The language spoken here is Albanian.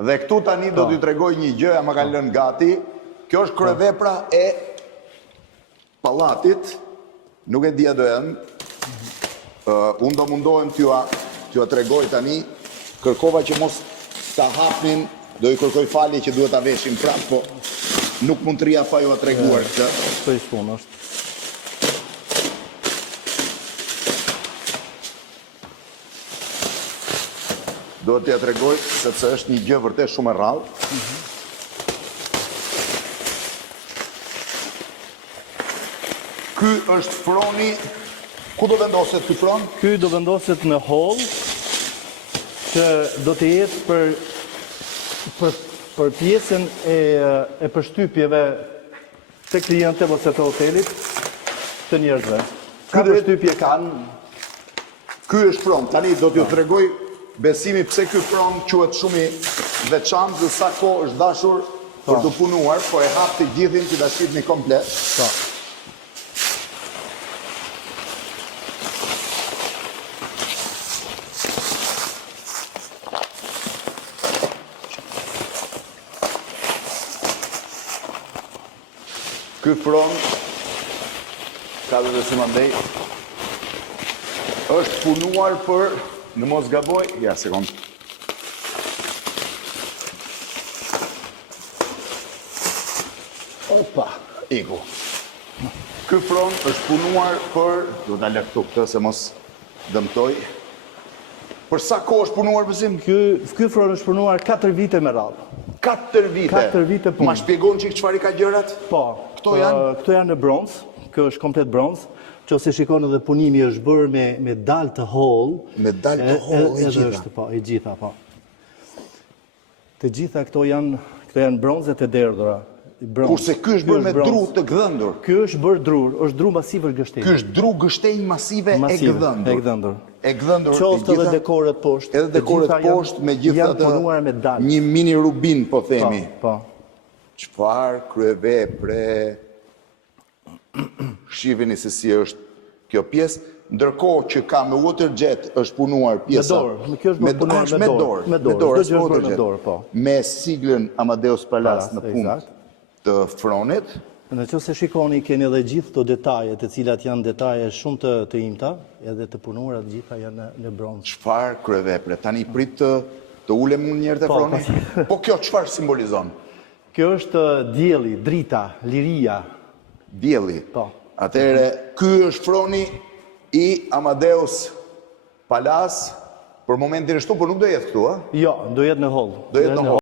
Dhe këtu tani do t'ju tregoj një gjë, ma ka lënë gati. Kjo është kryevepra e pallatit. Nuk e dia do janë. Unë do mundohem t'ju tregoj tani. Kërkova që mos ta hapnin, do i kërkoj falje që duhet ta veshim prapë, po nuk mund të rria pa ju treguar këtë. Këtë i shpunë është. Do t'ja tregoj, sepse është një gjë vërtet shumë e rrallë. Ky është froni. Ku do vendoset ky fron? Ky do vendoset në hall, që do të jetë për pjesën e përshtypjeve të klientëve ose të hotelit të njerëzve. Ka përshtypje kanë. Ky është fron. Tani do t'ju tregoj besimi pse ky fron quhet shumë i veçantë dhe sa kohë është dashur për të punuar, po e hap të gjithin që ta shihni komplet. Ky fron ka dhe si mandej është punuar për, në mos gaboj, ja sekond. Opa, iku. Ky fron është punuar për, do ta lë këtu këtë se mos dëmtoj. Për sa kohë është punuar Besim? Ky fron është punuar 4 vite me radhë. 4 vite. 4 vite punë. Ma shpjegon çfarë ka gjërat? Po. Këto janë? Këto janë në bronz. Kjo është komplet bronz. Që ose shikon edhe punimi është bërë me dalë të hall. Me dalë të hall e gjitha? Është, po, e gjitha, po. Të gjitha këto janë bronzet e derdhura. Kurse ky është bërë me dru të gdhëndur. Ky është bërë drur, është dru masive gështenj. Ky është dru gështenj masive e gdhëndur. E gdhëndur. Qoftë edhe dekoret poshtë. Edhe dekoret poshtë me gjitha janë punuar me dalë. Një mini rubin, po themi. Po. Çfarë kryevepre. Shiheni se si është kjo pjesë, ndërkohë që ka me waterjet është punuar pjesa. Me dorë. Me dorë. Me siglën Amadeus Palace në fund të fronit. Në që se shikoni, keni edhe gjithë të detaje, të cilat janë detaje shumë të imta, edhe të punuara të gjitha janë në bronz. Çfarë kryevepre? Tani prit të ulem unë njerë të froni? Po kjo çfarë simbolizon? Kjo është dielli, drita, liria. Dielli. Po. Atëherë, ky është froni i Amadeus Palace. Për momentin ashtu, por nuk do jetë këtu, a? Jo, do jetë në hall. Do jetë në hall.